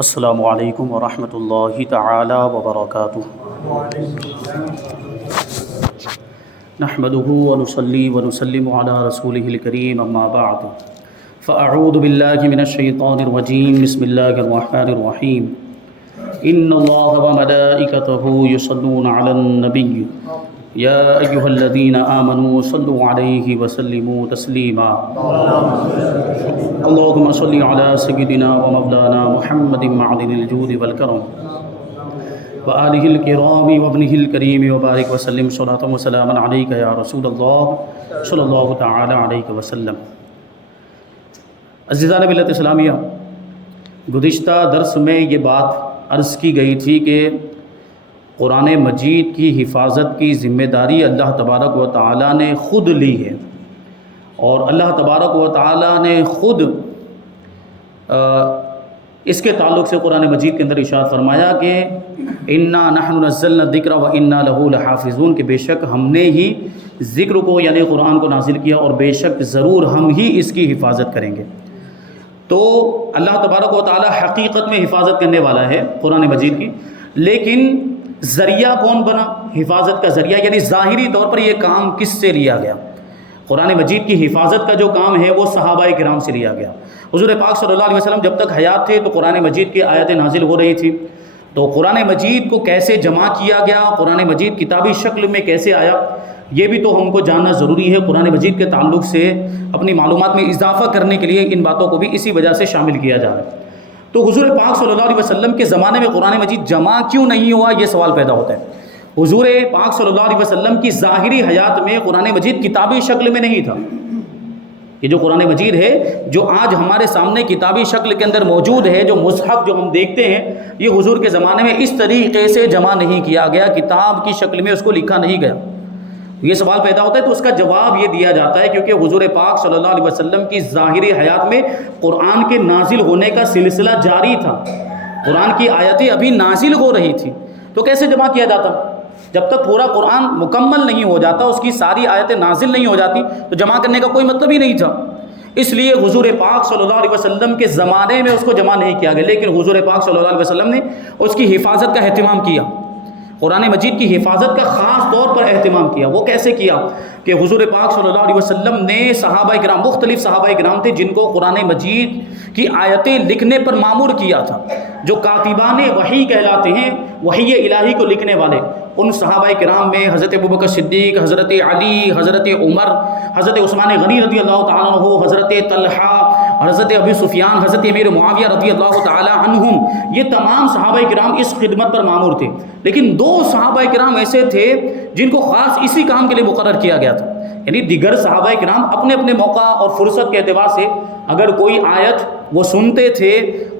السلام علیکم ورحمۃ اللہ تعالی وبرکاتہ۔ نحمده ونصلي ونسلم على رسوله الكريم اما بعد فاعوذ باللہ من الشیطان الرجیم بسم اللہ الرحمن الرحیم ان اللہ وملائکته یصلون علی النبی یا ایہا الذین آمنوا صلوا علیہ وسلموا تسلیما اللہم صل علی سیدنا ومولانا محمد معدن الجود والکرم وآلہ الکرام وابنہ الکریم وبارک وسلم صلاۃ وسلاما علیک یا رسول اللہ صلی اللہ تعالی علیہ وسلم۔ عزیزان ملت اسلامیہ، گزشتہ درس میں یہ بات عرض کی گئی تھی کہ قرآن مجید کی حفاظت کی ذمہ داری اللہ تبارک و تعالیٰ نے خود لی ہے، اور اللہ تبارک و تعالیٰ نے خود اس کے تعلق سے قرآن مجید کے اندر ارشاد فرمایا کہ انا نحن نزلنا الذکر و انا لہ لحافظون، کہ بے شک ہم نے ہی ذکر کو یعنی قرآن کو نازل کیا اور بے شک ضرور ہم ہی اس کی حفاظت کریں گے۔ تو اللہ تبارک و تعالیٰ حقیقت میں حفاظت کرنے والا ہے قرآن مجید کی، لیکن ذریعہ کون بنا حفاظت کا ذریعہ، یعنی ظاہری طور پر یہ کام کس سے لیا گیا؟ قرآن مجید کی حفاظت کا جو کام ہے وہ صحابہ کرام سے لیا گیا۔ حضور پاک صلی اللہ علیہ وسلم جب تک حیات تھے تو قرآن مجید کی آیتیں نازل ہو رہی تھی، تو قرآن مجید کو کیسے جمع کیا گیا، قرآن مجید کتابی شکل میں کیسے آیا، یہ بھی تو ہم کو جاننا ضروری ہے۔ قرآن مجید کے تعلق سے اپنی معلومات میں اضافہ کرنے کے لیے ان باتوں کو بھی اسی وجہ سے شامل کیا جا رہا ہے۔ تو حضور پاک صلی اللہ علیہ وسلم کے زمانے میں قرآن مجید جمع کیوں نہیں ہوا، یہ سوال پیدا ہوتا ہے۔ حضور پاک صلی اللہ علیہ وسلم کی ظاہری حیات میں قرآن مجید کتابی شکل میں نہیں تھا۔ یہ جو قرآن مجید ہے جو آج ہمارے سامنے کتابی شکل کے اندر موجود ہے، جو مصحف جو ہم دیکھتے ہیں، یہ حضور کے زمانے میں اس طریقے سے جمع نہیں کیا گیا، کتاب کی شکل میں اس کو لکھا نہیں گیا۔ یہ سوال پیدا ہوتا ہے تو اس کا جواب یہ دیا جاتا ہے کیونکہ حضور پاک صلی اللہ علیہ وسلم کی ظاہری حیات میں قرآن کے نازل ہونے کا سلسلہ جاری تھا، قرآن کی آیتیں ابھی نازل ہو رہی تھی، تو کیسے جمع کیا جاتا؟ جب تک پورا قرآن مکمل نہیں ہو جاتا، اس کی ساری آیتیں نازل نہیں ہو جاتی، تو جمع کرنے کا کوئی مطلب ہی نہیں تھا۔ اس لیے حضور پاک صلی اللہ علیہ وسلم کے زمانے میں اس کو جمع نہیں کیا گیا، لیکن حضور پاک صلی اللہ علیہ وسلم نے اس کی حفاظت کا اہتمام کیا، قرآن مجید کی حفاظت کا خاص طور پر اہتمام کیا۔ وہ کیسے کیا کہ حضور پاک صلی اللہ علیہ وسلم نے صحابہ کرام، مختلف صحابہ کرام تھے جن کو قرآن مجید کی آیتیں لکھنے پر مامور کیا تھا، جو کاتبان وحی کہلاتے ہیں، وحی الہی کو لکھنے والے۔ ان صحابہ کرام میں حضرت ابوبکر صدیق، حضرت علی، حضرت عمر، حضرت عثمان غنی رضی اللہ تعالیٰ عنہ، حضرت طلحہ، حضرت ابی سفیان، حضرت امیر معاویہ رضی اللہ تعالیٰ عنہم، یہ تمام صحابہ کرام اس خدمت پر مامور تھے۔ لیکن دو صحابہ کرام ایسے تھے جن کو خاص اسی کام کے لیے مقرر کیا گیا تھا، یعنی دیگر صحابہ کرام اپنے اپنے موقع اور فرصت کے اعتبار سے اگر کوئی آیت وہ سنتے تھے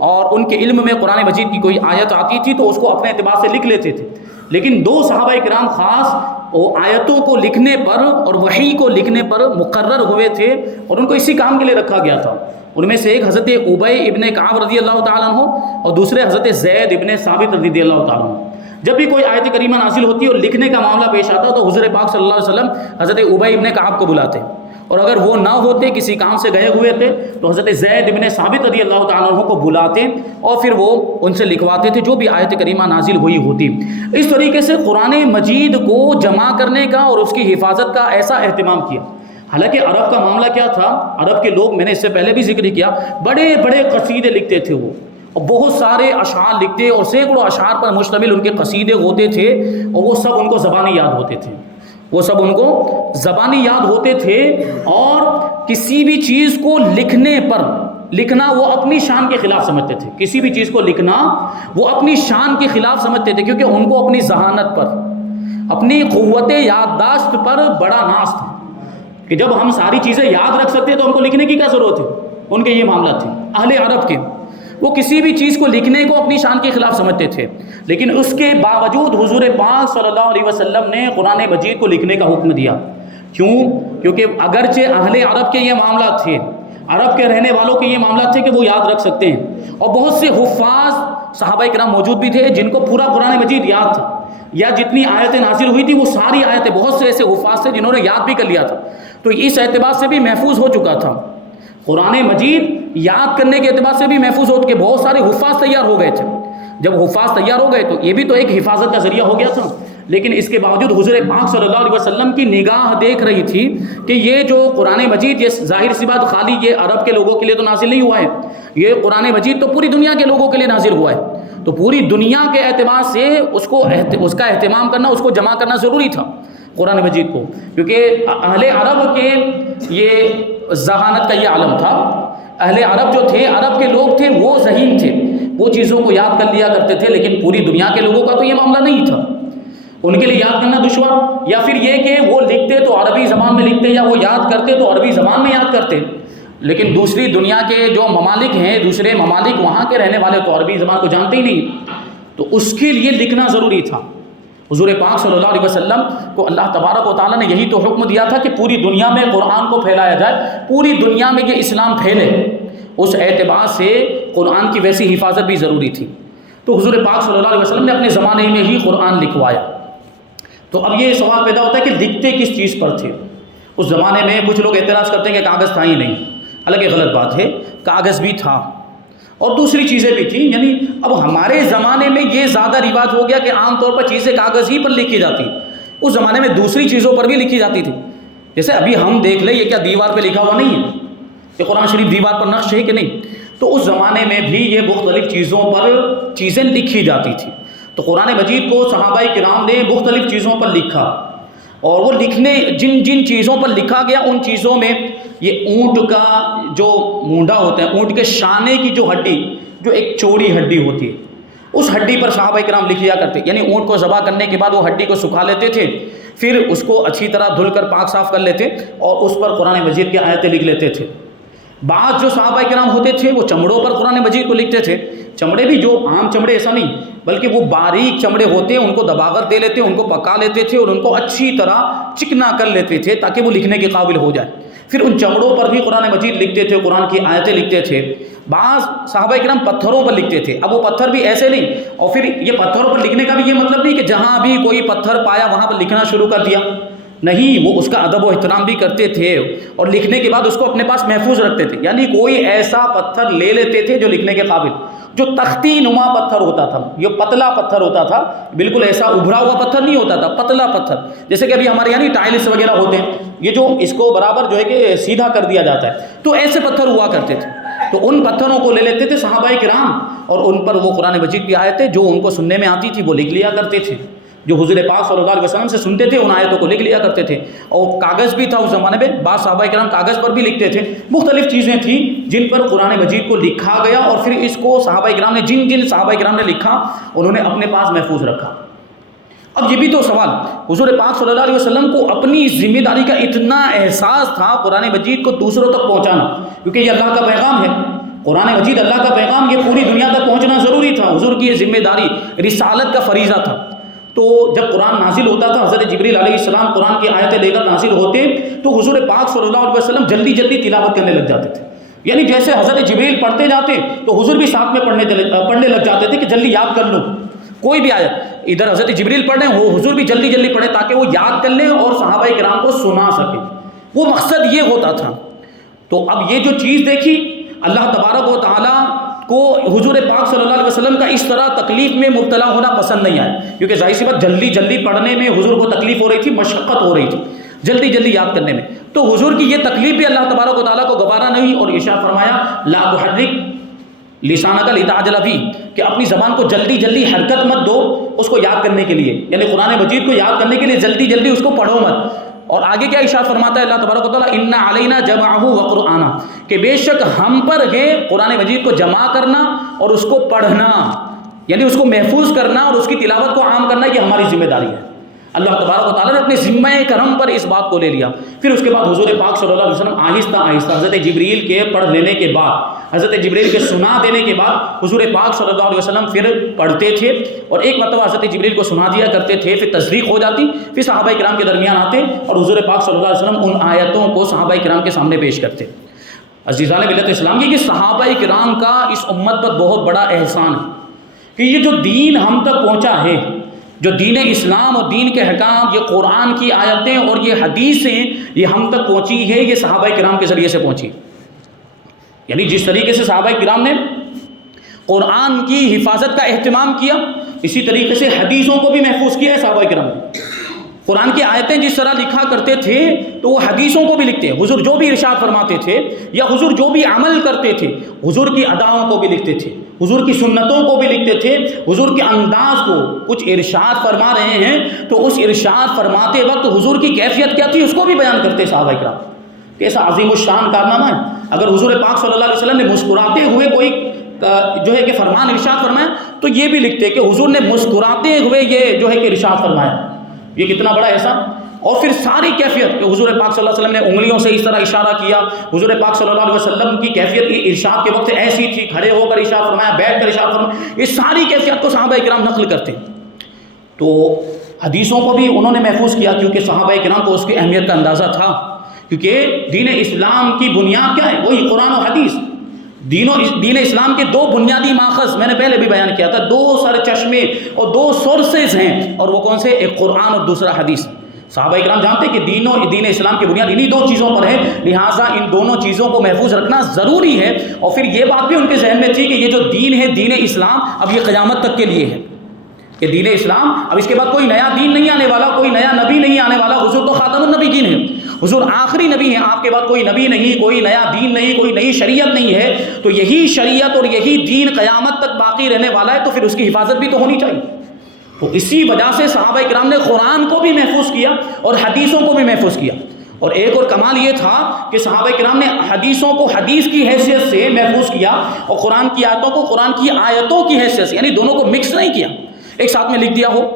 اور ان کے علم میں قرآن مجید کی کوئی آیت آتی تھی تو اس کو اپنے اعتبار سے لکھ لیتے تھے۔ لیکن دو صحابہ کرام خاص وہ آیتوں کو لکھنے پر اور وحی کو لکھنے پر مقرر ہوئے تھے اور ان کو اسی کام کے لیے رکھا گیا تھا۔ ان میں سے ایک حضرت ابی ابن کعب رضی اللہ تعالیٰ عنہ اور دوسرے حضرت زید ابن ثابت رضی اللہ تعالیٰ عنہ۔ جب بھی کوئی آیت کریمہ نازل ہوتی ہے اور لکھنے کا معاملہ پیش آتا تو حضور پاک صلی اللہ علیہ وسلم حضرت ابی ابن کعب کو بلاتے، اور اگر وہ نہ ہوتے، کسی کام سے گئے ہوئے تھے، تو حضرت زید ابن ثابت رضی اللہ تعالیٰ عنہ کو بلاتے اور پھر وہ ان سے لکھواتے تھے جو بھی آیت کریمہ نازل ہوئی ہوتی۔ اس طریقے سے قرآن مجید کو جمع کرنے کا اور اس کی حفاظت کا ایسا اہتمام کیا۔ حالانکہ عرب کا معاملہ کیا تھا، عرب کے لوگ، میں نے اس سے پہلے بھی ذکر کیا، بڑے بڑے قصیدے لکھتے تھے وہ، اور بہت سارے اشعار لکھتے اور سینکڑوں اشعار پر مشتمل ان کے قصیدے ہوتے تھے، اور وہ سب ان کو زبانی یاد ہوتے تھے، وہ سب ان کو زبانی یاد ہوتے تھے۔ اور کسی بھی چیز کو لکھنے پر، لکھنا وہ اپنی شان کے خلاف سمجھتے تھے، کسی بھی چیز کو لکھنا وہ اپنی شان کے خلاف سمجھتے تھے، کیونکہ ان کو اپنی ذہانت پر، اپنی قوت یادداشت پر بڑا ناز تھا کہ جب ہم ساری چیزیں یاد رکھ سکتے تو ہم کو لکھنے کی کیا ضرورت ہے۔ ان کے یہ معاملہ تھے اہل عرب کے، وہ کسی بھی چیز کو لکھنے کو اپنی شان کے خلاف سمجھتے تھے، لیکن اس کے باوجود حضور پاک صلی اللہ علیہ وسلم نے قرآن مجید کو لکھنے کا حکم دیا۔ کیوں؟ کیونکہ اگرچہ اہل عرب کے یہ معاملات تھے، عرب کے رہنے والوں کے یہ معاملات تھے کہ وہ یاد رکھ سکتے ہیں، اور بہت سے حفاظ صحابہ کرام موجود بھی تھے جن کو پورا قرآن مجید یاد تھا، یا جتنی آیتیں نازل ہوئی تھی وہ ساری آیتیں، بہت سے ایسے حفاظ تھے جنہوں نے یاد بھی کر لیا تھا، تو اس اعتبار سے بھی محفوظ ہو چکا تھا۔ قرآن مجید یاد کرنے کے اعتبار سے بھی محفوظ ہو کے بہت سارے حفاظ تیار ہو گئے تھے. جب حفاظ تیار ہو گئے تو یہ بھی تو ایک حفاظت کا ذریعہ ہو گیا تھا. لیکن اس کے باوجود حضور پاک صلی اللہ علیہ وسلم کی نگاہ دیکھ رہی تھی کہ یہ جو قرآن مجید، یہ ظاہر سی بات خالی یہ عرب کے لوگوں کے لیے تو نازل نہیں ہوا ہے، یہ قرآن مجید تو پوری دنیا کے لوگوں کے لیے نازل ہوا ہے. تو پوری دنیا کے اعتبار سے اس کا اہتمام کرنا، اس کو جمع کرنا ضروری تھا قرآن مجید کو، کیونکہ اہل عرب کے یہ ذہانت کا یہ عالم تھا. اہل عرب جو تھے، عرب کے لوگ تھے، وہ ذہین تھے، وہ چیزوں کو یاد کر لیا کرتے تھے. لیکن پوری دنیا کے لوگوں کا تو یہ معاملہ نہیں تھا، ان کے لیے یاد کرنا دشوار، یا پھر یہ کہ وہ لکھتے تو عربی زبان میں لکھتے یا وہ یاد کرتے تو عربی زبان میں یاد کرتے. لیکن دوسری دنیا کے جو ممالک ہیں، دوسرے ممالک، وہاں کے رہنے والے تو عربی زبان کو جانتے ہی نہیں، تو اس کے لیے لکھنا ضروری تھا. حضور پاک صلی اللہ علیہ وسلم کو اللہ تبارک و تعالیٰ نے یہی تو حکم دیا تھا کہ پوری دنیا میں قرآن کو پھیلایا جائے، پوری دنیا میں یہ اسلام پھیلے. اس اعتبار سے قرآن کی ویسی حفاظت بھی ضروری تھی. تو حضور پاک صلی اللہ علیہ وسلم نے اپنے زمانے میں ہی قرآن لکھوایا. تو اب یہ سوال پیدا ہوتا ہے کہ لکھتے کس چیز پر تھے؟ اس زمانے میں کچھ لوگ اعتراض کرتے ہیں کہ کاغذ تھا ہی نہیں. حالانکہ غلط بات ہے، کاغذ بھی تھا اور دوسری چیزیں بھی تھیں. یعنی اب ہمارے زمانے میں یہ زیادہ رواج ہو گیا کہ عام طور پر چیزیں کاغذ ہی پر لکھی جاتی، اس زمانے میں دوسری چیزوں پر بھی لکھی جاتی تھی. جیسے ابھی ہم دیکھ لیں، یہ کیا دیوار پہ لکھا ہوا نہیں ہے کہ قرآن شریف دیوار پر نقش ہے کہ نہیں؟ تو اس زمانے میں بھی یہ مختلف چیزوں پر چیزیں لکھی جاتی تھی. تو قرآن مجید کو صحابہ کرام نے مختلف چیزوں پر لکھا، اور وہ لکھنے جن چیزوں پر لکھا گیا ان چیزوں میں یہ اونٹ کا جو مونڈا ہوتا ہے، اونٹ کے شانے کی جو ہڈی، جو ایک چوڑی ہڈی ہوتی ہے، اس ہڈی پر صحابہ کرام لکھ لیا کرتے. یعنی اونٹ کو ذبح کرنے کے بعد وہ ہڈی کو سکھا لیتے تھے، پھر اس کو اچھی طرح دھل کر پاک صاف کر لیتے اور اس پر قرآن مجید کی آیتیں لکھ لیتے تھے. بعض جو صحابہ کرام ہوتے تھے وہ چمڑوں پر قرآن مجید کو لکھتے تھے. چمڑے بھی جو عام چمڑے ایسا نہیں، بلکہ وہ باریک چمڑے ہوتے ہیں، ان کو دباغت دے لیتے، ان کو پکا لیتے تھے اور ان کو اچھی طرح چکنا کر لیتے تھے تاکہ وہ لکھنے کے قابل ہو جائے. پھر ان چمڑوں پر بھی قرآن مجید لکھتے تھے، قرآن کی آیتیں لکھتے تھے. بعض صحابہ کرام پتھروں پر لکھتے تھے. اب وہ پتھر بھی ایسے نہیں، اور پھر یہ پتھروں پر لکھنے کا بھی یہ مطلب نہیں کہ جہاں بھی کوئی پتھر پایا وہاں پر لکھنا شروع کر دیا. نہیں، وہ اس کا ادب و احترام بھی کرتے تھے اور لکھنے کے بعد اس کو اپنے پاس محفوظ رکھتے تھے. یعنی کوئی ایسا پتھر لے لیتے تھے جو لکھنے کے قابل، جو تختی نما پتھر ہوتا تھا، یہ پتلا پتھر ہوتا تھا، بالکل ایسا ابھرا ہوا پتھر نہیں ہوتا تھا، پتلا پتھر. جیسے کہ ابھی ہمارے یہاں ٹائلس وغیرہ ہوتے ہیں، یہ جو اس کو برابر جو ہے کہ سیدھا کر دیا جاتا ہے، تو ایسے پتھر ہوا کرتے تھے. تو ان پتھروں کو لے لیتے تھے صحابہ کرام اور ان پر وہ قرآن مجید کی آیتیں جو ان کو سننے میں آتی تھی وہ لکھ لیا کرتے تھے. جو حضور پاک صلی اللہ علیہ وسلم سے سنتے تھے ان آیتوں کو لکھ لیا کرتے تھے. اور کاغذ بھی تھا اس زمانے میں، بعض صحابہ کرام کاغذ پر بھی لکھتے تھے. مختلف چیزیں تھیں جن پر قرآن مجید کو لکھا گیا، اور پھر اس کو صحابہ کرام نے جن صحابہ کرام نے لکھا انہوں نے اپنے پاس محفوظ رکھا. اب یہ بھی تو سوال، حضور پاک صلی اللہ علیہ وسلم کو اپنی ذمہ داری کا اتنا احساس تھا قرآن مجید کو دوسروں تک پہنچانا، کیونکہ یہ اللہ کا پیغام ہے. قرآن مجید اللہ کا پیغام، یہ پوری دنیا تک پہنچنا ضروری تھا. حضور کی یہ ذمہ داری، رسالت کا فریضہ تھا. تو جب قرآن نازل ہوتا تھا، حضرت جبریل علیہ السلام قرآن کی آیتیں لے کر نازل ہوتے تو حضور پاک صلی اللہ علیہ وسلم جلدی جلدی تلاوت کرنے لگ جاتے تھے. یعنی جیسے حضرت جبریل پڑھتے جاتے تو حضور بھی ساتھ میں پڑھنے لگ جاتے تھے کہ جلدی یاد کر لوں. کوئی بھی آیت ادھر حضرت جبریل پڑھ رہے ہیں، وہ حضور بھی جلدی جلدی پڑھے تاکہ وہ یاد کر لیں اور صحابہ کرام کو سنا سکے. وہ مقصد یہ ہوتا تھا. تو اب یہ جو چیز دیکھی، اللہ تبارک و تعالیٰ کو حضور پاک صلی اللہ علیہ وسلم کا اس طرح تکلیف میں مبتلا ہونا پسند نہیں آیا، کیونکہ ظاہر سی بات جلدی جلدی پڑھنے میں حضور کو تکلیف ہو رہی تھی، مشقت ہو رہی تھی جلدی جلدی یاد کرنے میں. تو حضور کی یہ تکلیف بھی اللہ تبارک و تعالیٰ کو گوارا نہیں، اور ارشاد فرمایا لا تحرک لسانک لتعجل بہ، کہ اپنی زبان کو جلدی جلدی حرکت مت دو اس کو یاد کرنے کے لیے. یعنی قرآن مجید کو یاد کرنے کے لیے جلدی جلدی اس کو پڑھو مت. اور آگے کیا ارشاد فرماتا ہے اللہ تبارک و تعالیٰ، اِنَّ عَلَيْنَا جَمْعَهُ وَقُرْآنَهُ، کہ بے شک ہم پر ہے قرآن مجید کو جمع کرنا اور اس کو پڑھنا، یعنی اس کو محفوظ کرنا اور اس کی تلاوت کو عام کرنا، یہ ہماری ذمہ داری ہے. اللہ تبارک و تعالیٰ نے اپنے ذمہ کرم پر اس بات کو لے لیا. پھر اس کے بعد حضور پاک صلی اللہ علیہ وسلم آہستہ آہستہ حضرت جبریل کے پڑھ لینے کے بعد، حضرت جبریل کے سنا دینے کے بعد حضور پاک صلی اللہ علیہ وسلم پھر پڑھتے تھے، اور ایک مرتبہ حضرت جبریل کو سنا دیا کرتے تھے، پھر تصدیق ہو جاتی، پھر صحابہ کرام کے درمیان آتے اور حضور پاک صلی اللہ علیہ وسلم ان آیتوں کو صحابہ کرام کے سامنے پیش کرتے. عزیزان ملت اسلام، یہ کہ صحابہ کرام کا اس امت پر بہت بڑا احسان ہے کہ یہ جو دین ہم تک پہنچا ہے، جو دین اسلام اور دین کے احکام، یہ قرآن کی آیتیں اور یہ حدیثیں یہ ہم تک پہنچی ہے، یہ صحابہ کرام کے ذریعے سے پہنچی. یعنی جس طریقے سے صحابہ کرام نے قرآن کی حفاظت کا اہتمام کیا، اسی طریقے سے حدیثوں کو بھی محفوظ کیا ہے صحابہ کرام نے۔ قرآن کی آیتیں جس طرح لکھا کرتے تھے تو وہ حدیثوں کو بھی لکھتے ہیں، حضور جو بھی ارشاد فرماتے تھے یا حضور جو بھی عمل کرتے تھے حضور کی اداؤں کو بھی لکھتے تھے، حضور کی سنتوں کو بھی لکھتے تھے، حضور کے انداز کو، کچھ ارشاد فرما رہے ہیں تو اس ارشاد فرماتے وقت حضور کی کیفیت کیا تھی اس کو بھی بیان کرتے صحابہ کرام۔ کیسا عظیم الشان کارنامہ ہے۔ اگر حضور پاک صلی اللہ علیہ وسلم نے مسکراتے ہوئے کوئی جو ہے کہ فرمان ارشاد فرمایا تو یہ بھی لکھتے کہ حضور نے مسکراتے ہوئے یہ جو ہے کہ ارشاد فرمایا، یہ کتنا بڑا احسان۔ اور پھر ساری کیفیت کہ حضور پاک صلی اللہ علیہ وسلم نے انگلیوں سے اس طرح اشارہ کیا، حضور پاک صلی اللہ علیہ وسلم کی کیفیت ارشاد کے وقت ایسی تھی، کھڑے ہو کر ارشاد فرمایا، بیٹھ کر ارشاد فرمایا، یہ ساری کیفیت کو صحابہ کرام نقل کرتے ہیں۔ تو حدیثوں کو بھی انہوں نے محفوظ کیا کیونکہ صحابہ کرام کو اس کی اہمیت کا اندازہ تھا، کیونکہ دین اسلام کی بنیاد کیا ہے؟ وہی قرآن و حدیث۔ دین اسلام کے دو بنیادی ماخذ میں نے پہلے بھی بیان کیا تھا، دو سر چشمے اور دو سورسز ہیں، اور وہ کون سے؟ ایک قرآن اور دوسرا حدیث۔ صحابہ کرام جانتے کہ دین اسلام کی بنیاد انہی دو چیزوں پر ہے، لہٰذا ان دونوں چیزوں کو محفوظ رکھنا ضروری ہے۔ اور پھر یہ بات بھی ان کے ذہن میں تھی کہ یہ جو دین ہے، دین اسلام، اب یہ قیامت تک کے لیے ہے۔ کہ دین اسلام اب اس کے بعد کوئی نیا دین نہیں آنے والا، کوئی نیا نبی نہیں آنے والا، حضور تو خاتم النبیین ہیں، حضور آخری نبی ہیں، آپ کے بعد کوئی نبی نہیں، کوئی نیا دین نہیں، کوئی نئی شریعت نہیں ہے، تو یہی شریعت اور یہی دین قیامت تک باقی رہنے والا ہے، تو پھر اس کی حفاظت بھی تو ہونی چاہیے۔ تو اسی وجہ سے صحابہ کرام نے قرآن کو بھی محفوظ کیا اور حدیثوں کو بھی محفوظ کیا۔ اور ایک اور کمال یہ تھا کہ صحابہ کرام نے حدیثوں کو حدیث کی حیثیت سے محفوظ کیا اور قرآن کی آیتوں کو قرآن کی آیتوں کی حیثیت سے، یعنی دونوں کو مکس نہیں کیا، ایک ساتھ میں لکھ دیا ہو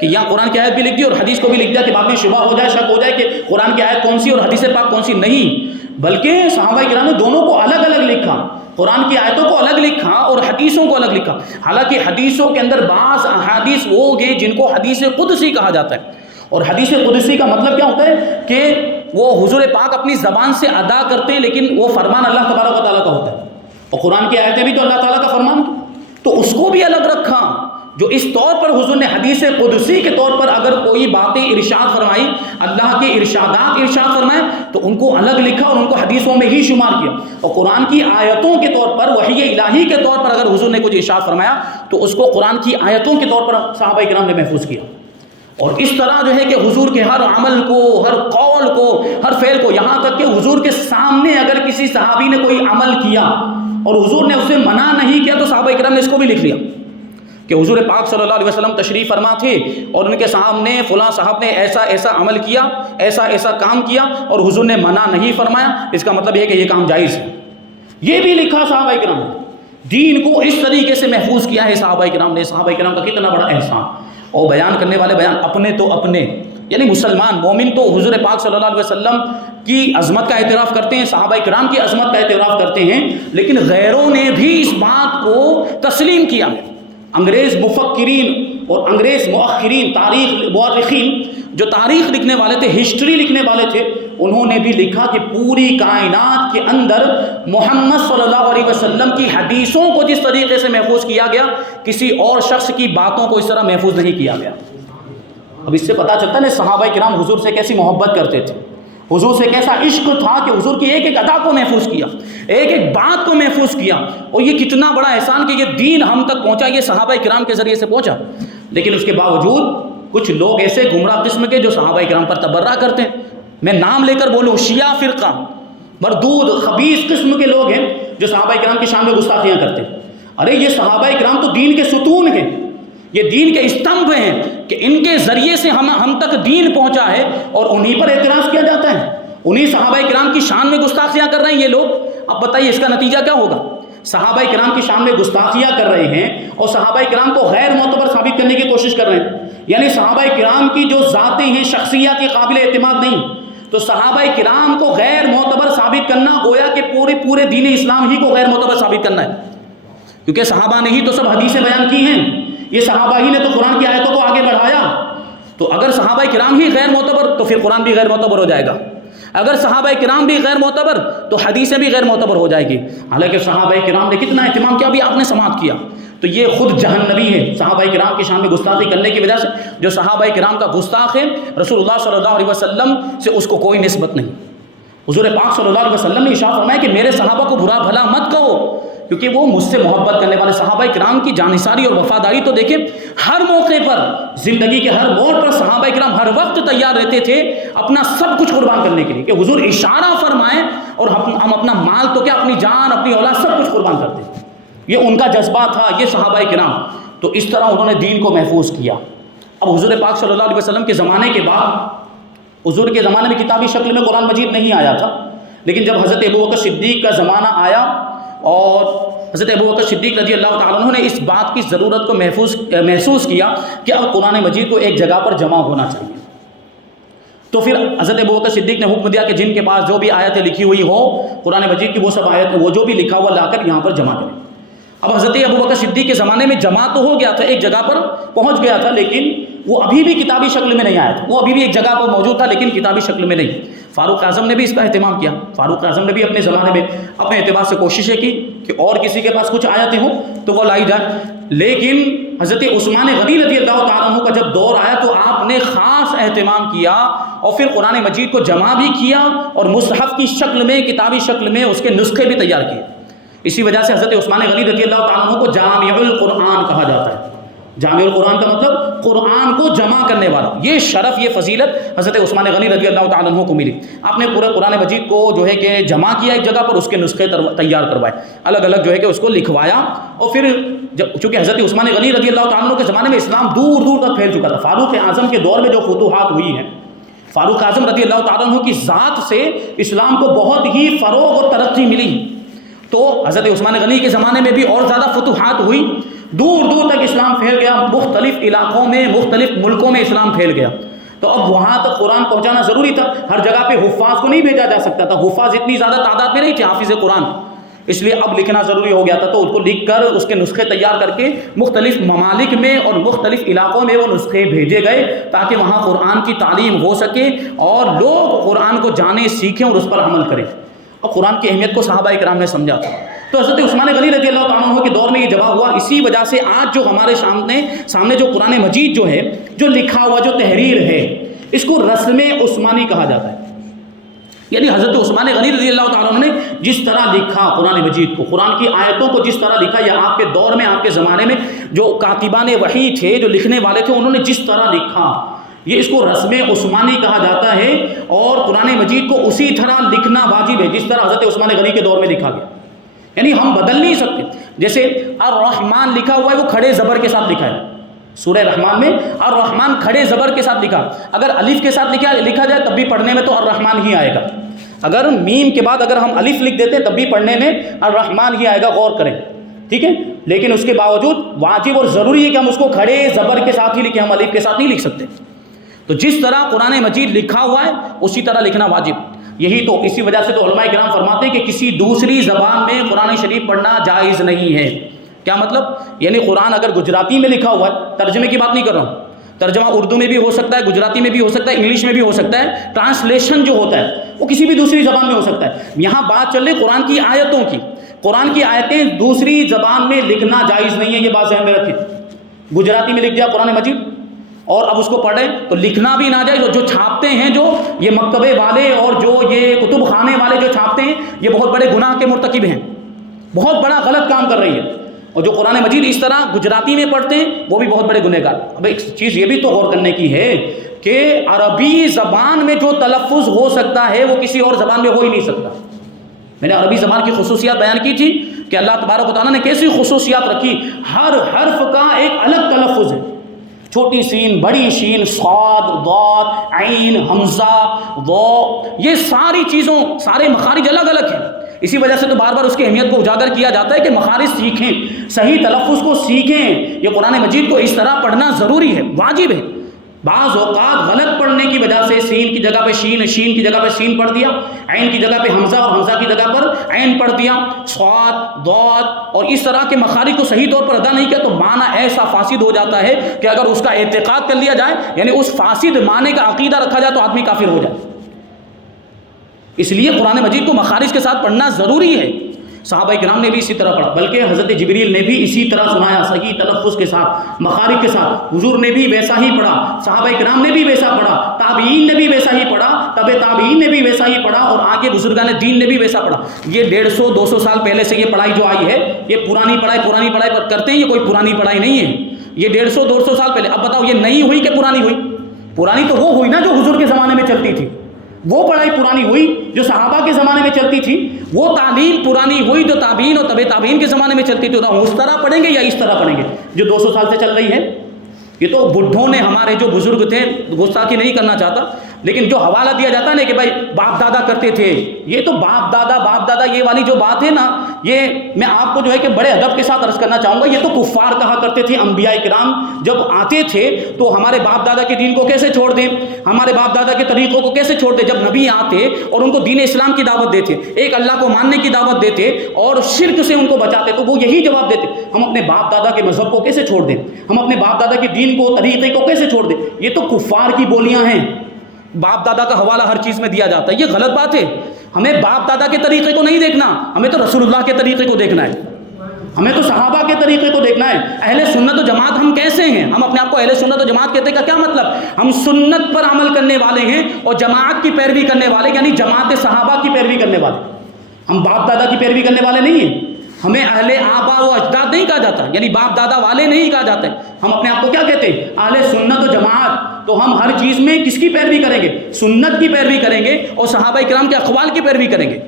کہ یہاں قرآن کی آیت بھی لکھ دی اور حدیث کو بھی لکھ دیا کہ بعد میں شبہ ہو جائے، شک ہو جائے کہ قرآن کی آیت کون سی اور حدیث پاک کون سی، نہیں، بلکہ صحابہ کرام نے دونوں کو الگ الگ لکھا، قرآن کی آیتوں کو الگ لکھا اور حدیثوں کو الگ لکھا۔ حالانکہ حدیثوں کے اندر بعض احادیث وہ گئے جن کو حدیث قدسی کہا جاتا ہے، اور حدیث قدسی کا مطلب کیا ہوتا ہے کہ وہ حضور پاک اپنی زبان سے ادا کرتے ہیں لیکن وہ فرمان اللہ تبارک و تعالیٰ کا ہوتا ہے، اور قرآن کی آیتیں بھی تو اللہ تعالیٰ کا فرمان، تو اس کو بھی الگ رکھا۔ جو اس طور پر حضور نے حدیث قدسی کے طور پر اگر کوئی باتیں ارشاد فرمائی، اللہ کے ارشادات ارشاد فرمائے، تو ان کو الگ لکھا اور ان کو حدیثوں میں ہی شمار کیا۔ اور قرآن کی آیتوں کے طور پر، وحی الہی کے طور پر اگر حضور نے کچھ ارشاد فرمایا تو اس کو قرآن کی آیتوں کے طور پر صحابہ کرام نے محفوظ کیا۔ اور اس طرح جو ہے کہ حضور کے ہر عمل کو، ہر قول کو، ہر فعل کو، یہاں تک کہ حضور کے سامنے اگر کسی صحابی نے کوئی عمل کیا اور حضور نے اسے منع نہیں کیا تو صحابہ کرام نے اس کو بھی لکھ لیا کہ حضور پاک صلی اللہ علیہ وسلم تشریف فرما تھے اور ان کے سامنے فلاں صاحب نے ایسا ایسا عمل کیا، ایسا ایسا کام کیا اور حضور نے منع نہیں فرمایا، اس کا مطلب یہ کہ یہ کام جائز ہے۔ یہ بھی لکھا صحابہ کرام نے، دین کو اس طریقے سے محفوظ کیا ہے صحابہ کرام نے۔ صحابہ کرام کا کتنا بڑا احسان، اور بیان کرنے والے بیان اپنے تو اپنے، یعنی مسلمان مومن تو حضور پاک صلی اللہ علیہ وسلم کی عظمت کا اعتراف کرتے ہیں، صحابہ کرام کی عظمت کا اعتراف کرتے ہیں، لیکن غیروں نے بھی اس بات کو تسلیم کیا۔ انگریز مفکرین اور انگریز مؤخرین، تاریخ مورخین، جو تاریخ لکھنے والے تھے، ہسٹری لکھنے والے تھے، انہوں نے بھی لکھا کہ پوری کائنات کے اندر محمد صلی اللہ علیہ وسلم کی حدیثوں کو جس طریقے سے محفوظ کیا گیا، کسی اور شخص کی باتوں کو اس طرح محفوظ نہیں کیا گیا۔ اب اس سے پتہ چلتا ہے صحابہ کرام حضور سے کیسی محبت کرتے تھے، حضور سے کیسا عشق تھا کہ حضور کی ایک ایک ادا کو محفوظ کیا، ایک ایک بات کو محفوظ کیا۔ اور یہ کتنا بڑا احسان کہ یہ دین ہم تک پہنچا، یہ صحابہ کرام کے ذریعے سے پہنچا۔ لیکن اس کے باوجود کچھ لوگ ایسے گمراہ قسم کے جو صحابہ کرام پر تبرہ کرتے ہیں، میں نام لے کر بولوں، شیعہ فرقہ، مردود خبیث قسم کے لوگ ہیں جو صحابہ کرام کی شان میں گستاخیاں کرتے ہیں۔ ارے یہ صحابہ کرام تو دین کے ستون ہیں، یہ دین کے استمبھ ہیں کہ ان کے ذریعے سے ہم تک دین پہنچا ہے، اور انہی پر اعتراض کیا جاتا ہے، انہی صحابہ کرام کی شان میں گستاخیاں کر رہے ہیں یہ لوگ۔ اب بتائیے اس کا نتیجہ کیا ہوگا؟ صحابہ کرام کی شان میں گستاخیاں کر رہے ہیں اور صحابہ کرام کو غیر معتبر ثابت کرنے کی کوشش کر رہے ہیں، یعنی صحابہ کرام کی جو ذاتیں ہیں، شخصیات یہ قابل اعتماد نہیں، تو صحابہ کرام کو غیر معتبر ثابت کرنا گویا کہ پورے دین اسلام ہی کو غیر معتبر ثابت کرنا ہے، کیونکہ صحابہ نے ہی تو سب حدیثیں بیان کی ہیں، یہ صحابہ ہی نے تو قرآن کی آیتوں کو آگے بڑھایا۔ تو اگر صحابہ کرام ہی غیر معتبر تو پھر قرآن بھی غیر معتبر ہو جائے گا، اگر صحابہ کرام بھی غیر معتبر تو حدیثیں بھی غیر معتبر ہو جائے گی۔ حالانکہ صحابہ کرام نے کتنا اہتمام کیا، بھی آپ نے سماعت کیا، تو یہ خود جہنمی ہے صحابہ کرام کی شان میں گستاخی کرنے کی وجہ سے۔ جو صحابہ کرام کا گستاخ ہے، رسول اللہ صلی اللہ علیہ وسلم سے اس کو کوئی نسبت نہیں، حضور پاک صلی اللہ علیہ وسلم نے ارشاد فرمایا کہ میرے صحابہ کو برا بھلا مت کہو، کیونکہ وہ مجھ سے محبت کرنے والے صحابہ کرام کی جانثاری اور وفاداری تو دیکھیں، ہر موقع پر، زندگی کے ہر موڑ پر صحابہ کرام ہر وقت تیار رہتے تھے اپنا سب کچھ قربان کرنے کے لیے، کہ حضور اشارہ فرمائیں اور ہم اپنا مال تو کیا، اپنی جان، اپنی اولاد سب کچھ قربان کرتے تھے۔ یہ ان کا جذبہ تھا، یہ صحابہ کرام، تو اس طرح انہوں نے دین کو محفوظ کیا۔ اب حضور پاک صلی اللہ علیہ وسلم کے زمانے کے بعد، حضور کے زمانے میں کتابی شکل میں قرآن مجید نہیں آیا تھا، لیکن جب حضرت ابوبکر صدیق کا زمانہ آیا اور حضرت ابوبکر صدیق رضی اللہ تعالیٰ عنہ نے اس بات کی ضرورت کو محسوس کیا کہ اب قرآن مجید کو ایک جگہ پر جمع ہونا چاہیے، تو پھر حضرت ابوبکر صدیق نے حکم دیا کہ جن کے پاس جو بھی آیتیں لکھی ہوئی ہو قرآن مجید کی، وہ سب آیتیں، وہ جو بھی لکھا ہوا لا کر یہاں پر جمع کریں۔ اب حضرت ابوبکر صدیق کے زمانے میں جمع تو ہو گیا تھا، ایک جگہ پر پہنچ گیا تھا، لیکن وہ ابھی بھی کتابی شکل میں نہیں آیا تھا، وہ ابھی بھی ایک جگہ پر موجود تھا لیکن کتابی شکل میں نہیں۔ فاروق اعظم نے بھی اس کا اہتمام کیا، فاروق اعظم نے بھی اپنے زمانے میں اپنے اعتبار سے کوششیں کی کہ اور کسی کے پاس کچھ آیتیں ہوں تو وہ لائی جائے، لیکن حضرت عثمان غنی رضی اللہ تعالیٰ عنہ کا جب دور آیا تو آپ نے خاص اہتمام کیا اور پھر قرآن مجید کو جمع بھی کیا اور مصحف کی شکل میں، کتابی شکل میں اس کے نسخے بھی تیار کیے۔ اسی وجہ سے حضرت عثمان غنی رضی اللہ تعالیٰ عنہ کو جامع القرآن کہا جاتا ہے۔ جامع القرآن کا مطلب قرآن کو جمع کرنے والا، یہ شرف، یہ فضیلت حضرت عثمان غنی رضی اللہ تعالیٰ عنہ کو ملی۔ آپ نے پورے قرآن مجید کو جو ہے کہ جمع کیا ایک جگہ پر، اس کے نسخے تیار کروائے، الگ الگ جو ہے کہ اس کو لکھوایا، اور پھر چونکہ حضرت عثمان غنی رضی اللہ تعالیٰ عنہ کے زمانے میں اسلام دور دور تک پھیل چکا تھا۔ فاروق اعظم کے دور میں جو فتوحات ہوئی ہیں، فاروق اعظم رضی اللہ تعالیٰ عنہ کی ذات سے اسلام کو بہت ہی فروغ اور ترقی ملی، تو حضرت عثمان غنی کے زمانے میں بھی اور زیادہ فتوحات ہوئی، دور دور تک اسلام پھیل گیا، مختلف علاقوں میں، مختلف ملکوں میں اسلام پھیل گیا، تو اب وہاں تک قرآن پہنچانا ضروری تھا۔ ہر جگہ پہ حفاظ کو نہیں بھیجا جا سکتا تھا، حفاظ اتنی زیادہ تعداد میں نہیں تھے حافظ قرآن، اس لیے اب لکھنا ضروری ہو گیا تھا، تو اس کو لکھ کر اس کے نسخے تیار کر کے مختلف ممالک میں اور مختلف علاقوں میں وہ نسخے بھیجے گئے تاکہ وہاں قرآن کی تعلیم ہو سکے اور لوگ قرآن کو جانیں، سیکھیں اور اس پر عمل کریں۔ اور قرآن کی اہمیت کو صحابہ کرام نے سمجھا تھا، تو حضرت عثمان غنی رضی اللہ تعالیٰ عنہ کے دور میں یہ جمع ہوا۔ اسی وجہ سے آج جو ہمارے سامنے جو قرآن مجید جو ہے، جو لکھا ہوا جو تحریر ہے، اس کو رسم عثمانی کہا جاتا ہے، یعنی حضرت عثمان غنی رضی اللہ تعالیٰ عنہ نے جس طرح لکھا قرآن مجید کو، قرآن کی آیتوں کو جس طرح لکھا، یا آپ کے دور میں، آپ کے زمانے میں جو کاتبان وحی تھے، جو لکھنے والے تھے، انہوں نے جس طرح لکھا، یہ اس کو رسم عثمانی کہا جاتا ہے، اور قرآن مجید کو اسی طرح لکھنا واجب ہے جس طرح حضرت عثمان غنی کے دور میں لکھا گیا، یعنی ہم بدل نہیں سکتے۔ جیسے الرحمن لکھا ہوا ہے، وہ کھڑے زبر کے ساتھ لکھا ہے، سورہ رحمان میں الرحمن کھڑے زبر کے ساتھ لکھا، اگر الف کے ساتھ لکھا جائے تب بھی پڑھنے میں تو الرحمن ہی آئے گا، اگر میم کے بعد اگر ہم الف لکھ دیتے تب بھی پڑھنے میں الرحمن ہی آئے گا، غور کریں، ٹھیک ہے، لیکن اس کے باوجود واجب اور ضروری ہے کہ ہم اس کو کھڑے زبر کے ساتھ ہی لکھیں، ہم الف کے ساتھ نہیں لکھ سکتے۔ تو جس طرح قرآن مجید لکھا ہوا ہے اسی طرح لکھنا واجب، یہی تو اسی وجہ سے تو علماء کرام فرماتے ہیں کہ کسی دوسری زبان میں قرآن شریف پڑھنا جائز نہیں ہے۔ کیا مطلب؟ یعنی قرآن اگر گجراتی میں لکھا ہوا ہے، ترجمے کی بات نہیں کر رہا ہوں، ترجمہ اردو میں بھی ہو سکتا ہے، گجراتی میں بھی ہو سکتا ہے، انگلش میں بھی ہو سکتا ہے، ٹرانسلیشن جو ہوتا ہے وہ کسی بھی دوسری زبان میں ہو سکتا ہے۔ یہاں بات چل رہی قرآن کی آیتوں کی، قرآن کی آیتیں دوسری زبان میں لکھنا جائز نہیں ہے، یہ بات ذہن میں رکھیں۔ گجراتی میں لکھ دیا قرآن مجید اور اب اس کو پڑھیں تو لکھنا بھی نہ جائے، جو چھاپتے ہیں، جو یہ مکتبے والے اور جو یہ کتب خانے والے جو چھاپتے ہیں، یہ بہت بڑے گناہ کے مرتکب ہیں، بہت بڑا غلط کام کر رہی ہے، اور جو قرآن مجید اس طرح گجراتی میں پڑھتے ہیں وہ بھی بہت بڑے گنہگار۔ اب ایک چیز یہ بھی تو غور کرنے کی ہے کہ عربی زبان میں جو تلفظ ہو سکتا ہے وہ کسی اور زبان میں ہو ہی نہیں سکتا۔ میں نے عربی زبان کی خصوصیات بیان کی تھی کہ اللہ تبارک و تعالیٰ نے کیسی خصوصیات رکھی، ہر حرف کا ایک الگ تلفظ ہے، چھوٹی سین، بڑی شین، صاد، ضاد، عین، حمزہ، ضو، یہ ساری چیزوں، سارے مخارج الگ الگ ہیں۔ اسی وجہ سے تو بار بار اس کی اہمیت کو اجاگر کیا جاتا ہے کہ مخارج سیکھیں، صحیح تلفظ کو سیکھیں۔ یہ قرآن مجید کو اس طرح پڑھنا ضروری ہے، واجب ہے۔ بعض اوقات غلط پڑھنے کی وجہ سے سین کی جگہ پہ شین، شین کی جگہ پہ سین پڑھ دیا، عین کی جگہ پہ حمزہ اور حمزہ کی جگہ پر عین پڑھ دیا، صاد، ضاد، اور اس طرح کے مخارج کو صحیح طور پر ادا نہیں کیا تو معنی ایسا فاسد ہو جاتا ہے کہ اگر اس کا اعتقاد کر لیا جائے، یعنی اس فاسد معنی کا عقیدہ رکھا جائے تو آدمی کافر ہو جائے۔ اس لیے قرآن مجید کو مخارج کے ساتھ پڑھنا ضروری ہے۔ صحابہ کرام نے بھی اسی طرح پڑھا، بلکہ حضرت جبریل نے بھی اسی طرح سنایا، صحیح تلفظ کے ساتھ، مخارج کے ساتھ۔ حضور نے بھی ویسا ہی پڑھا، صحابہ کرام نے بھی ویسا پڑھا، تابعین نے بھی ویسا ہی پڑھا، تبع تابعین نے بھی ویسا ہی پڑھا، اور آگے بزرگان دین نے بھی ویسا پڑھا۔ یہ 150-200 سال پہلے سے یہ پڑھائی جو آئی ہے، یہ پرانی پڑھائی کرتے ہیں، یہ کوئی پرانی پڑھائی نہیں ہے، یہ 150-200 سال پہلے۔ اب بتاؤ یہ نئی ہوئی کہ پرانی ہوئی؟ پرانی تو وہ ہوئی نا جو حضور کے زمانے میں چلتی تھی، وہ پڑھائی پرانی ہوئی جو صحابہ کے زمانے میں چلتی تھی، وہ تعلیم پرانی ہوئی جو تابعین اور تبع تابعین کے زمانے میں چلتی تھی۔ تو اس طرح پڑھیں گے یا اس طرح پڑھیں گے جو 200 سال سے چل رہی ہے؟ یہ تو بڈھوں نے، ہمارے جو بزرگ تھے، گستاخی نہیں کرنا چاہتا، لیکن جو حوالہ دیا جاتا ہے نا کہ بھائی باپ دادا کرتے تھے، یہ تو باپ دادا یہ والی جو بات ہے نا، یہ میں آپ کو جو ہے کہ بڑے ادب کے ساتھ عرض کرنا چاہوں گا، یہ تو کفار کہا کرتے تھے۔ انبیاء کرام جب آتے تھے تو ہمارے باپ دادا کے دین کو کیسے چھوڑ دیں، ہمارے باپ دادا کے طریقوں کو کیسے چھوڑ دیں؟ جب نبی آتے اور ان کو دین اسلام کی دعوت دیتے، ایک اللہ کو ماننے کی دعوت دیتے اور شرک سے ان کو بچاتے، تو وہ یہی جواب دیتے، ہم اپنے باپ دادا کے مذہب کو کیسے چھوڑ دیں، ہم اپنے باپ دادا کے دین کو، طریقے کو کیسے چھوڑ دیں؟ یہ تو کفار کی بولیاں ہیں۔ باپ دادا کا حوالہ ہر چیز میں دیا جاتا ہے، یہ غلط بات ہے۔ ہمیں باپ دادا کے طریقے کو نہیں دیکھنا، ہمیں تو رسول اللہ کے طریقے کو دیکھنا ہے، ہمیں تو صحابہ کے طریقے کو دیکھنا ہے۔ اہل سنت و جماعت ہم کیسے ہیں؟ ہم اپنے آپ کو اہل سنت و جماعت کہتے ہیں کا کیا مطلب؟ ہم سنت پر عمل کرنے والے ہیں اور جماعت کی پیروی کرنے والے، یعنی جماعت صحابہ کی پیروی کرنے والے۔ ہم باپ دادا کی پیروی کرنے والے نہیں ہیں، ہمیں اہل آبا و اجداد نہیں کہا جاتا، یعنی باپ دادا والے نہیں کہا جاتا ہے۔ ہم اپنے آپ کو کیا کہتے ہیں؟ اہل سنت و جماعت۔ تو ہم ہر چیز میں کس کی پیروی کریں گے؟ سنت کی پیروی کریں گے اور صحابہ کرام کے اقوال کی پیروی کریں گے۔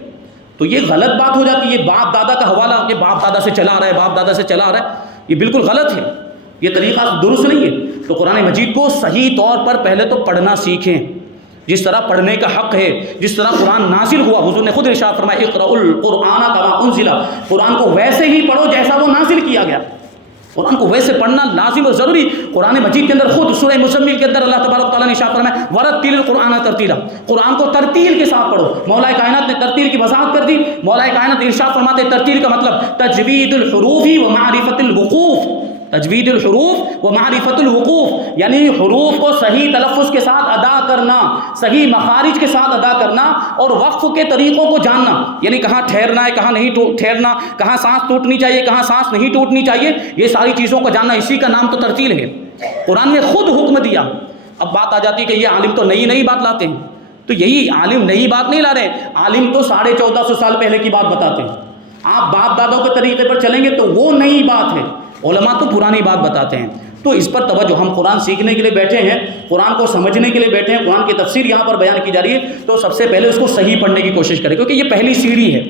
تو یہ غلط بات ہو جاتی ہے، یہ باپ دادا کا حوالہ کہ باپ دادا سے چلا آ رہا ہے، باپ دادا سے چلا آ رہا ہے، یہ بالکل غلط ہے، یہ طریقہ درست نہیں ہے۔ تو قرآن مجید کو صحیح طور پر پہلے تو پڑھنا سیکھیں، جس طرح پڑھنے کا حق ہے، جس طرح قرآن نازل ہوا، حضور نے خود ارشاد فرمایا اقرأوا القرآن کما انزل، قرآن کو ویسے ہی پڑھو جیسا وہ نازل کیا گیا۔ قرآن کو ویسے پڑھنا لازم اور ضروری۔ قرآن مجید کے اندر خود سورہ مزمل کے اندر اللہ تبارک و تعالیٰ نے ارشاد فرمایا ورتل القرآن ترتیلا، قرآن کو ترتیل کے ساتھ پڑھو۔ مولا کائنات نے ترتیل کی وضاحت کر دی۔ مولا کائنات ارشاد فرماتے ترتیل کا مطلب تجوید الحروف و معرفت الوقوف، تجوید الحروف و معرفت الوقوف، یعنی حروف کو صحیح تلفظ کے ساتھ ادا کرنا، صحیح مخارج کے ساتھ ادا کرنا، اور وقف کے طریقوں کو جاننا، یعنی کہاں ٹھہرنا ہے، کہاں نہیں ٹھہرنا، کہاں سانس ٹوٹنی چاہیے، کہاں سانس نہیں ٹوٹنی چاہیے، یہ ساری چیزوں کو جاننا، اسی کا نام تو ترتیل ہے۔ قرآن نے خود حکم دیا۔ اب بات آ جاتی ہے کہ یہ عالم تو نئی بات لاتے ہیں، تو یہی عالم نئی بات نہیں لا رہے، عالم تو 1450 سال پہلے کی بات بتاتے ہیں۔ آپ باپ دادوں کے طریقے پر چلیں گے تو وہ نئی بات ہے، علماء تو پرانی بات بتاتے ہیں۔ تو اس پر توجہ، ہم قرآن سیکھنے کے لیے بیٹھے ہیں، قرآن کو سمجھنے کے لیے بیٹھے ہیں، قرآن کی تفسیر یہاں پر بیان کی جا رہی ہے، تو سب سے پہلے اس کو صحیح پڑھنے کی کوشش کریں، کیونکہ یہ پہلی سیڑھی ہے۔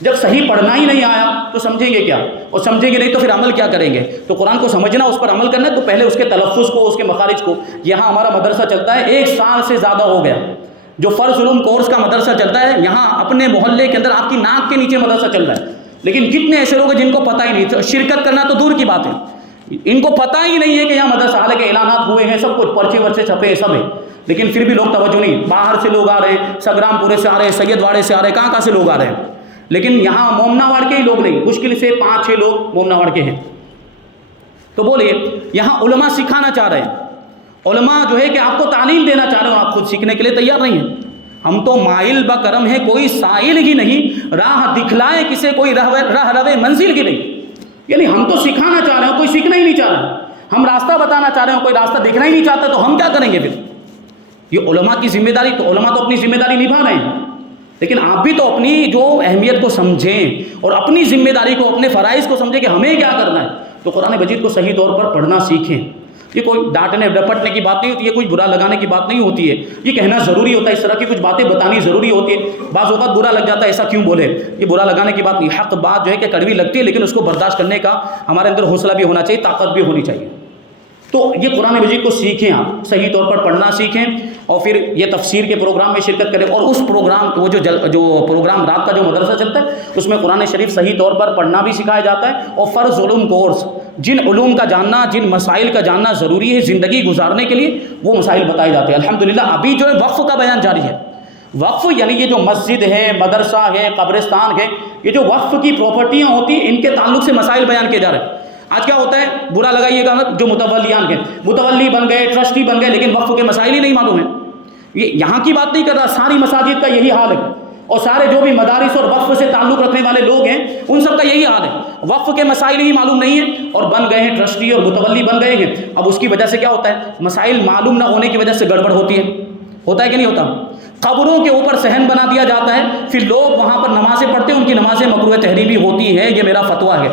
جب صحیح پڑھنا ہی نہیں آیا تو سمجھیں گے کیا، اور سمجھیں گے نہیں تو پھر عمل کیا کریں گے؟ تو قرآن کو سمجھنا، اس پر عمل کرنا ہے، تو پہلے اس کے تلفظ کو، اس کے مخارج کو۔ یہاں ہمارا مدرسہ چلتا ہے 1 سال سے زیادہ ہو گیا، جو فرض علوم کورس کا مدرسہ چلتا ہے، یہاں اپنے محلے کے اندر آپ کی ناک کے نیچے مدرسہ چل رہا ہے، لیکن کتنے ایسے لوگ ہیں جن کو پتہ ہی نہیں، شرکت کرنا تو دور کی بات ہے، ان کو پتہ ہی نہیں ہے کہ یہاں مدرسہ، حالانکہ اعلانات ہوئے ہیں، سب کچھ پرچے ورچے چھپے ہیں، سب ہے، لیکن پھر بھی لوگ توجہ نہیں۔ باہر سے لوگ آ رہے ہیں، سگرام پورے سے آ رہے ہیں، سید واڑے سے آ رہے ہیں، کہاں سے لوگ آ رہے ہیں، لیکن یہاں مومنا واڑ کے ہی لوگ نہیں، مشکل سے 5-6 لوگ مومنا واڑ کے ہیں۔ تو بولیے یہاں علماء سکھانا چاہ رہے ہیں، علماء جو ہے کہ آپ کو تعلیم دینا چاہ رہے ہو، آپ خود سیکھنے کے لیے تیار نہیں ہیں۔ ہم تو مائل بکرم ہے، کوئی سائل ہی نہیں، راہ دکھلائے کسے کوئی راہ روے منزل کی نہیں، یعنی ہم تو سکھانا چاہ رہے ہیں، کوئی سیکھنا ہی نہیں چاہ رہا، ہم راستہ بتانا چاہ رہے ہیں، کوئی راستہ دکھنا ہی نہیں چاہتا، تو ہم کیا کریں گے پھر؟ یہ علماء کی ذمہ داری، تو علماء تو اپنی ذمہ داری نبھا رہے ہیں، لیکن آپ بھی تو اپنی جو اہمیت کو سمجھیں اور اپنی ذمہ داری کو، اپنے فرائض کو سمجھیں کہ ہمیں کیا کرنا ہے۔ تو قرآن مجید کو صحیح طور پر پڑھنا سیکھیں۔ یہ کوئی ڈانٹنے ڈپٹنے کی بات نہیں ہوتی ہے، کوئی برا لگانے کی بات نہیں ہوتی ہے، یہ کہنا ضروری ہوتا ہے، اس طرح کی کچھ باتیں بتانی ضروری ہوتی ہے۔ بعض اوقات برا لگ جاتا ہے، ایسا کیوں بولے، یہ برا لگانے کی بات نہیں، حق بات جو ہے کہ کڑوی لگتی ہے، لیکن اس کو برداشت کرنے کا ہمارے اندر حوصلہ بھی ہونا چاہیے، طاقت بھی ہونی چاہیے۔ تو یہ قرآن مجید کو سیکھیں، آپ صحیح طور پر پڑھنا سیکھیں، اور پھر یہ تفسیر کے پروگرام میں شرکت کریں، اور اس پروگرام وہ جو پروگرام رات کا جو مدرسہ چلتا ہے اس میں قرآن شریف صحیح طور پر پڑھنا بھی سکھایا جاتا ہے، اور فرض علوم کورس، جن علوم کا جاننا، جن مسائل کا جاننا ضروری ہے زندگی گزارنے کے لیے، وہ مسائل بتائے جاتے ہیں۔ الحمدللہ ابھی جو ہے وقف کا بیان جاری ہے۔ وقف یعنی یہ جو مسجد ہے، مدرسہ ہے، قبرستان ہے، یہ جو وقف کی پراپرٹیاں ہوتی ہیں، ان کے تعلق سے مسائل بیان کیے جا رہے ہیں۔ آج کیا ہوتا ہے، برا لگائیے گا، جو متولیان ہیں، متولی بن گئے، ٹرسٹی بن گئے، لیکن وقف کے مسائل ہی نہیں معلوم ہیں۔ یہ یہاں کی بات نہیں کر رہا، ساری مساجد کا یہی حال ہے، اور سارے جو بھی مدارس اور وقف سے تعلق رکھنے والے لوگ ہیں ان سب کا یہی حال ہے، وقف کے مسائل ہی معلوم نہیں ہیں اور بن گئے ہیں ٹرسٹی اور متولی بن گئے ہیں۔ اب اس کی وجہ سے کیا ہوتا ہے، مسائل معلوم نہ ہونے کی وجہ سے گڑبڑ ہوتی ہے کہ نہیں ہوتا؟ قبروں کے اوپر صحن بنا دیا جاتا ہے، پھر لوگ وہاں پر نمازیں پڑھتے ہیں، ان کی نمازیں مکروہ تحریمی ہوتی ہیں۔ یہ میرا فتویٰ ہے،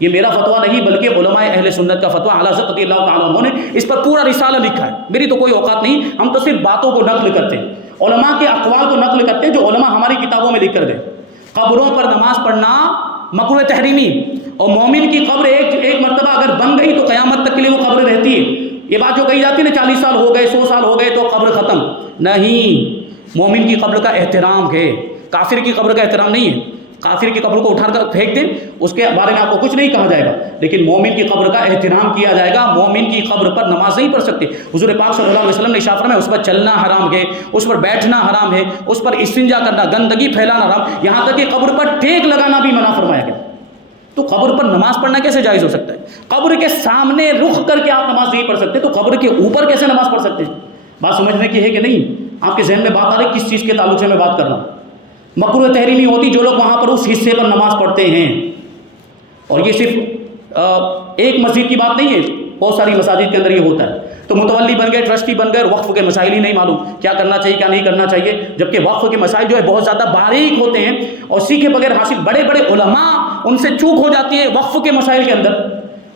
یہ میرا فتویٰ نہیں بلکہ علماء اہل سنت کا فتویٰ، اعلیٰ حضرت رضی اللہ تعالیٰ عنہ نے اس پر پورا رسالہ لکھا ہے۔ میری تو کوئی اوقات نہیں، ہم تو صرف باتوں کو نقل کرتے ہیں، علماء کے اقوال کو نقل کرتے ہیں جو علماء ہماری کتابوں میں لکھ کر گئے۔ قبروں پر نماز پڑھنا مکروہ تحریمی، اور مومن کی قبر ایک مرتبہ اگر بن گئی تو قیامت تک کے لیے وہ قبر رہتی ہے۔ یہ بات جو کہی جاتی ہے نا 40 سال ہو گئے 100 سال ہو گئے تو قبر ختم، نہیں، مومن کی قبر کا احترام ہے، کافر کی قبر کا احترام نہیں ہے۔ کافر کی قبر کو اٹھا کر پھینک دیں، اس کے بارے میں آپ کو کچھ نہیں کہا جائے گا، لیکن مومن کی قبر کا احترام کیا جائے گا۔ مومن کی قبر پر نماز نہیں پڑھ سکتے۔ حضور پاک صلی اللہ علیہ وسلم نے ارشاد فرمایا اس پر چلنا حرام ہے، اس پر بیٹھنا حرام ہے، اس پر استنجا کرنا، گندگی پھیلانا حرام، یہاں تک کہ قبر پر ٹیک لگانا بھی منع فرمایا گیا۔ تو قبر پر نماز پڑھنا کیسے جائز ہو سکتا ہے؟ قبر کے سامنے رخ کر کے آپ نماز نہیں پڑھ سکتے تو قبر کے اوپر کیسے نماز پڑھ سکتے ہیں؟ بات سمجھنے کی ہے کہ نہیں؟ آپ کے ذہن میں بات آ رہی کس چیز کے تعلق سے میں بات کر رہا ہوں؟ مکروہ تحریمی ہوتی جو لوگ وہاں پر اس حصے پر نماز پڑھتے ہیں، اور یہ صرف ایک مسجد کی بات نہیں ہے، بہت ساری مساجد کے اندر یہ ہوتا ہے۔ تو متولی بن گئے، ٹرسٹی بن گئے، اور وقف کے مسائل ہی نہیں معلوم، کیا کرنا چاہیے کیا نہیں کرنا چاہیے، جبکہ وقف کے مسائل جو ہے بہت زیادہ باریک ہوتے ہیں اور سیکھے بغیر حاصل، بڑے بڑے علماء ان سے چوک ہو جاتی ہے وقف کے مسائل کے اندر۔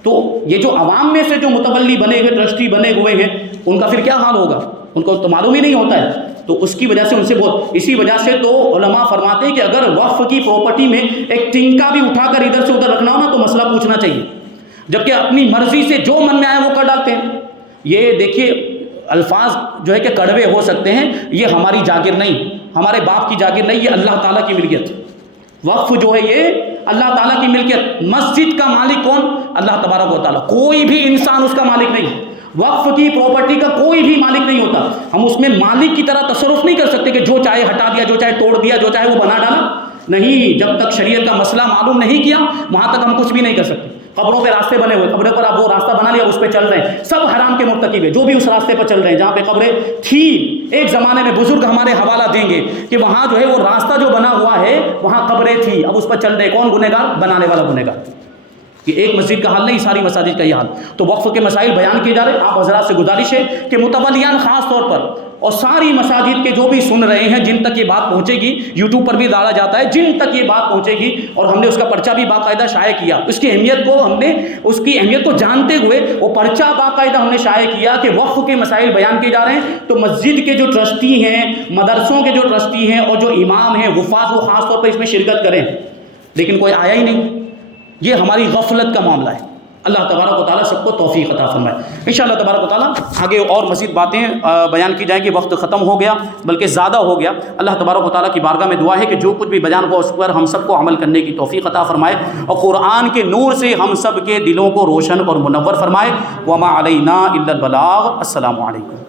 تو یہ جو عوام میں سے جو متولی بنے ہوئے، ٹرسٹی بنے ہوئے ہیں، ان کا پھر کیا حال ہوگا؟ ان کو تو معلوم ہی نہیں ہوتا ہے، تو اس کی وجہ سے ان سے بہت، اسی وجہ سے تو علماء فرماتے ہیں کہ اگر وقف کی پراپرٹی میں ایک ٹنکا بھی اٹھا کر ادھر سے ادھر رکھنا ہو نا تو مسئلہ پوچھنا چاہیے، جبکہ اپنی مرضی سے جو من میں آئے وہ کر ڈالتے ہیں۔ یہ دیکھیے الفاظ جو ہے کہ کڑوے ہو سکتے ہیں، یہ ہماری جاگیر نہیں، ہمارے باپ کی جاگیر نہیں، یہ اللہ تعالیٰ کی ملکیت۔ وقف جو ہے یہ اللہ تعالیٰ کی ملکیت۔ مسجد کا مالک کون؟ اللہ تبارک و تعالیٰ، کوئی بھی انسان اس کا مالک نہیں۔ وقف کی پراپرٹی کا کوئی بھی مالک نہیں ہوتا، ہم اس میں مالک کی طرح تصرف نہیں کر سکتے کہ جو چاہے ہٹا دیا، جو چاہے توڑ دیا، جو چاہے وہ بنا ڈالا، نہیں، جب تک شریعت کا مسئلہ معلوم نہیں کیا وہاں تک ہم کچھ بھی نہیں کر سکتے۔ قبروں پہ راستے بنے ہوئے، قبروں پر آپ وہ راستہ بنا لیا اس پہ چل رہے ہیں، سب حرام کے مرتکب ہے، جو بھی اس راستے پر چل رہے ہیں جہاں پہ قبریں تھی۔ ایک زمانے میں بزرگ ہمارے حوالہ دیں گے کہ وہاں جو ہے وہ راستہ جو بنا ہوا ہے وہاں قبریں تھی، اب اس پر چل رہے، کون گنہگار؟ بنانے والا گنہگار۔ یہ ایک مسجد کا حال نہیں، ساری مساجد کا یہ حال۔ تو وقف کے مسائل بیان کیے جا رہے ہیں، آپ حضرات سے گزارش ہے کہ متولیان خاص طور پر اور ساری مساجد کے جو بھی سن رہے ہیں، جن تک یہ بات پہنچے گی، یوٹیوب پر بھی ڈالا جاتا ہے، جن تک یہ بات پہنچے گی، اور ہم نے اس کا پرچہ بھی باقاعدہ شائع کیا، اس کی اہمیت کو ہم نے اس کی اہمیت کو جانتے ہوئے وہ پرچہ باقاعدہ ہم نے شائع کیا کہ وقف کے مسائل بیان کیے جا رہے ہیں۔ تو مسجد کے جو ٹرسٹی ہیں، مدرسوں کے جو ٹرسٹی ہیں اور جو امام ہیں، حفاظ، وہ خاص طور پر اس میں شرکت کریں، لیکن کوئی آیا ہی نہیں۔ یہ ہماری غفلت کا معاملہ ہے۔ اللہ تبارک و تعالیٰ سب کو توفیق عطا فرمائے۔ انشاءاللہ تبارک و تعالیٰ آگے اور مزید باتیں بیان کی جائیں گی، وقت ختم ہو گیا بلکہ زیادہ ہو گیا۔ اللہ تبارک و تعالیٰ کی بارگاہ میں دعا ہے کہ جو کچھ بھی بیان ہوا اس پر ہم سب کو عمل کرنے کی توفیق عطا فرمائے، اور قرآن کے نور سے ہم سب کے دلوں کو روشن اور منور فرمائے۔ وما علینا الا البلاغ۔ السلام علیکم۔